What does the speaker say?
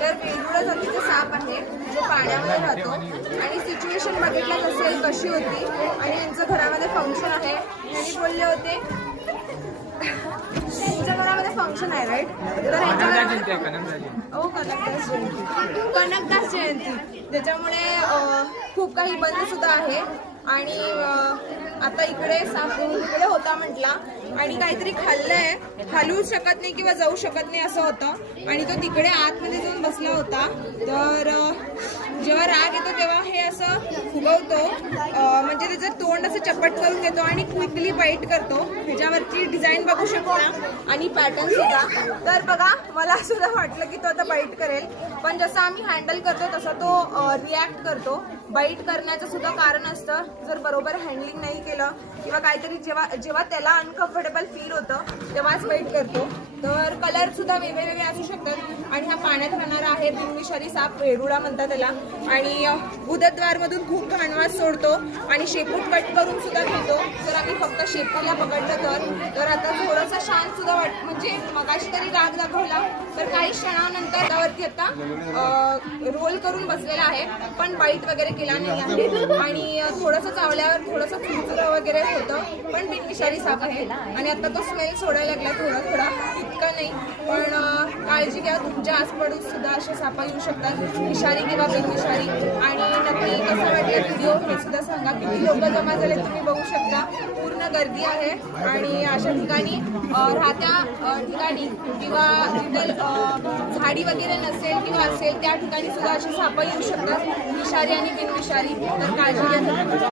तर वेगवेगळ्या जातीचा साप आहे जो पाण्यामध्ये राहतो आणि सिच्युएशन बघितलं नसेल कशी होती आणि यांचं घरामध्ये फंक्शन आहे. यांनी बोलले होते त्यांच्या घरामध्ये फंक्शन आहे राईट. तर कनकदास जयंती त्याच्यामुळे खूप काही बंद सुद्धा आहे. आणि आता इकडे साप इकडे होता म्हटला आणि काहीतरी खाल्लंय, हलवू शकत नाही किंवा जाऊ शकत नाही असं होतं आणि तो तिकडे आतमध्ये जाऊन बसला होता. तर जेव्हा राग येतो तेव्हा हे असं फुगवतो, म्हणजे त्याचं तोंड असं चपट करून घेतो आणि क्विकली बाईट करतो. ह्याच्यावरची डिझाईन बघू शकता आणि पॅटर्न सुद्धा. तर बघा मला सुद्धा वाटलं की तो आता बाईट करेल, पण जसं आम्ही हँडल करतो तसं तो रिॲक्ट करतो. बाईट करण्याचं सुद्धा कारण असतं, जर बरोबर हँडलिंग नाही केलं किंवा काहीतरी जेव्हा त्याला अनकम्फर्टेबल फील होतं तेव्हाच बाईट करतो. तर कलर सुद्धा वेगवेगळे असू शकतात आणि हा पाण्यात राहणारा आहे बिनविषारी साप, वेडुळा म्हणतात त्याला. आणि उदरद्वारमधून खूप घाणवास सोडतो आणि शेपूट कट करून सुद्धा घेतो. जर आम्ही फक्त शेपूला पकडलं तर आता थोडंसं शांत सुद्धा म्हणजे मगाशी तरी राग दाखवला तर काही क्षणानंतर त्यावरती आता रोल करून बसलेला आहे, पण बाईट वगैरे केला नाही आहे आणि थोडंसं चावल्यावर थोडंसं चुरचुरं वगैरे होतं, पण बिनविषारी साप आहे. आणि आता तो स्मेल सोडायला लागला थोडा इतका नाही, पण काळजी घ्या, तुमच्या आसपास सुद्धा असे सापा येऊ शकतात, विषारी किंवा बिनविषारी. आणि नक्की कसं वाटलं व्हिडिओ हे सुद्धा सांगा. किती लोक जमा झाले तुम्ही बघू शकता, पूर्ण गर्दी आहे आणि अशा ठिकाणी राहत्या ठिकाणी किंवा जिथे झाडी वगैरे नसेल किंवा असेल त्या ठिकाणी सुद्धा असे सापा येऊ शकतात, विषारी आणि बिनविषारी. तर काळजी घ्या.